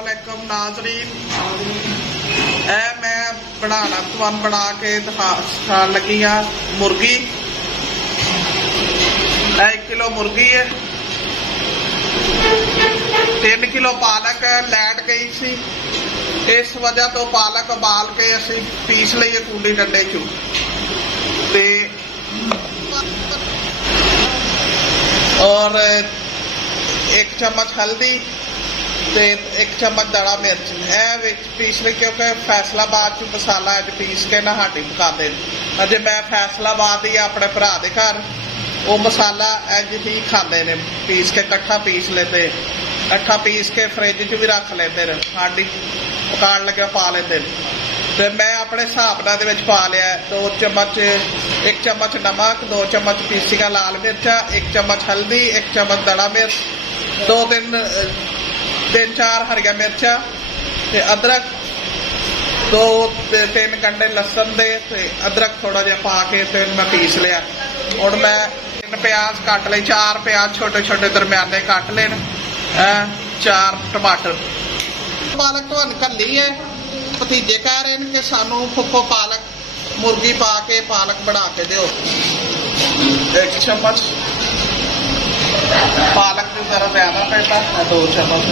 अस्सलामुअलैकुम नाज़रीन। मैं बनाना तुहानू बना के दिखाण लगी हाँ मुर्गी। 1 किलो मुर्गी है, 3 किलो पालक लैट गई सी। इस वजह तो पालक उबाल के असी पीस लईए कूली डंडे चू ते और 1 चम्मच हल्दी ते 1 चम्मच दड़ा मिर्च पीस ली, क्योंकि फैसलाबाद च मसाला अज पीस के ना हाटी पकाते। अजे मैं फैसलाबाद ही अपने भरा दे घर वो मसाला अज ही खाते ने, पीस के कट्ठा पीस लेते, कट्ठा पीस के फ्रिज च भी रख लेते, हांडी पकाने लगे पा लेते। तो मैं अपने हिसाब नाल पा लिया 2 चम्मच, 1 चम्मच नमक, 2 चम्मच पीसिया लाल मिर्चा, 1 चम्मच हल्दी, 1 चम्मच दड़ा मिर्च, 2-3 हरिया मिर्चा, अदरक 2-3 गंढे लसन दे, अदरक थोड़ा जिहा पा के ते मैं पीस लिया। और मैं 3 प्याज कट ले, 4 प्याज छोटे छोटे दरम्याने कट लेन, 4 टमाटर। पालक तो घली है, भतीजे कह रहे हैं कि सानू फुफो पालक मुर्गी पा के पालक बना के दो। 1 चम्मच पालक की जरा ज्यादा पैसा, 2 चम्मच।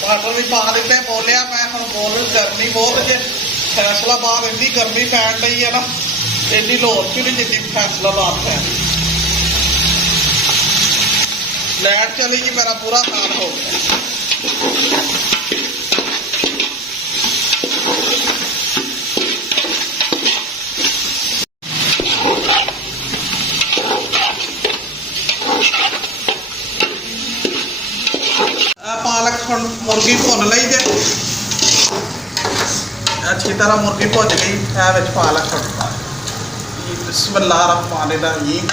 टमाटर भी पा दिते, बोलिया मैं हम बोल गर्मी बहुत जे फैसलाबाद इन्नी गर्मी पैन रही है ना, इन्नी लोर की नहीं जितनी फैसलाबाद है। लाइट चली गई, मेरा पूरा हाल हो गया। पालक हम मुर्गी भुन ली जे, अच्छी तरह मुर्गी भुज गई है। पालक बिस्मिल्लाह रहमान रहीम।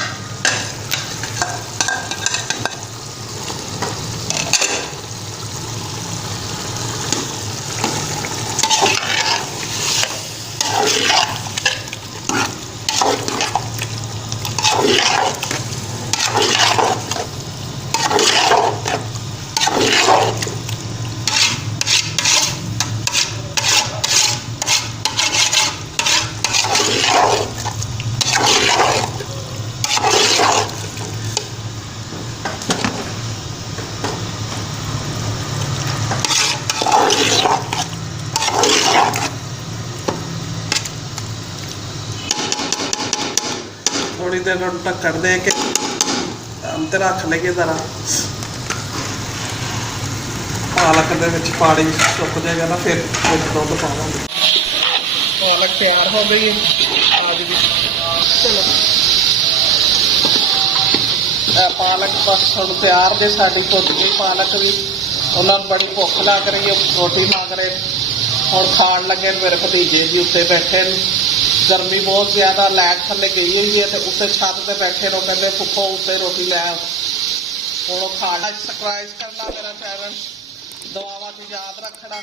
थोड़ी देर ढक्कन दे के हम तो रख लेंगे जरा, पालक के पानी सुक जाएगा ना, फिर दुध पावांगे। पालक तैयार हो गई आज भी। चलो पालक बस हम तैयार जे, साड़ी भुज गई पालक भी। उन्होंने बड़ी भुख लग रही है, रोटी मांग रहे, और खाण लगे। मेरे भतीजे भी उत्ते बैठे, गर्मी बहुत ज्यादा, लाइट थले गई हुई है, तो उत्ते छत पे बैठे रहो, कहते फुफो उत्ते रोटी लै आओ। खाना सब्सक्राइब करना मेरा चैनल, दुआवां च याद रखना।